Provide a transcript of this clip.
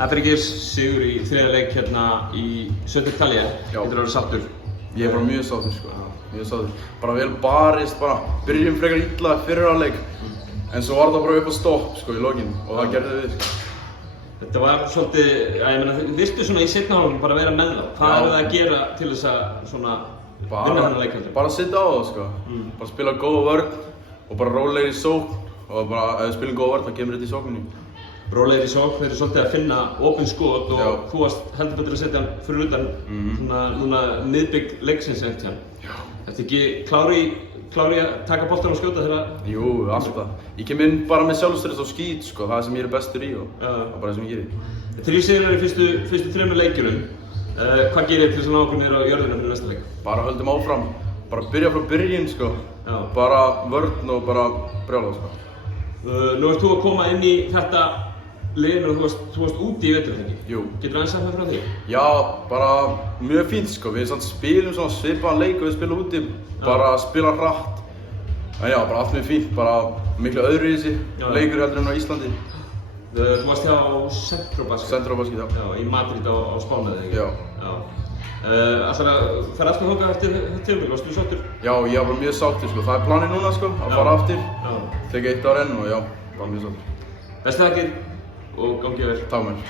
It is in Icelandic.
Abregis sigur í þriðja leik hérna í Södertälje. Getur verið sáttur? Ég bara mjög sáttur sko. Mjög sáttur. Bara vel barist, bara byrjum frekar illa fyrir áleik. En svo var þetta bara upp á stopp sko í lokin og það gerði við sko. Þetta var svolítið, ég meina, þið virtu svona í seinna hálfleik bara vera með það. Hvað það að gera til þess að svona vinna þennan leik heldur? Bara sitja á það sko. Bara spila góða vörn og bara rólegir í sókn og bara ef við spilum góða vörn þá kemur þetta í sókninni. Rólegir í sókn, þeir eru svolítið að finna opin skot og þú varst heldur betur að setja hann fyrir utan svona miðbygg leiksins eftir hann. Ertu ekki klári að taka boltann og skjóta þegar? Jú, alltaf. Ég kem inn bara með sjálfstress og skít sko, það sem ég er bestur í og það er bara það sem ég geri. 3 sigrar í fyrstu 3 leikjunum. Hvað gerir til þess að ná okkur niður á jörðina fyrir næsta leik? Bara höldum áfram, bara byrja frá byrjun sko. Bara vörn og bara brjála sko. Nú ert þú að koma inn í þetta liðinu og þú varst úti í vetur, ekki? Jú. Getur aðeins sagt frá því? Já, bara mjög fínt sko. Við spilum svona svipaðan leik og við spilum úti. Bara spila hratt. En já, bara allt mjög fínt. Bara miklu öðruvísi leikur heldur en á Íslandi. Þú varst hjá Centrobasket? Centrobasket, já. Já, í Madrid á Spáni, eða ekki? Já. Ætlar að fara aftur þangað eftir þetta tímabil, varstu sáttur? Já, ég var bara mjög sáttur sko. Það er planið núna sko, að fara aftur. Tekja 1 ár enn og já, bara mjög sáttur. Bestu þakkir og gangið vel. Takk mér.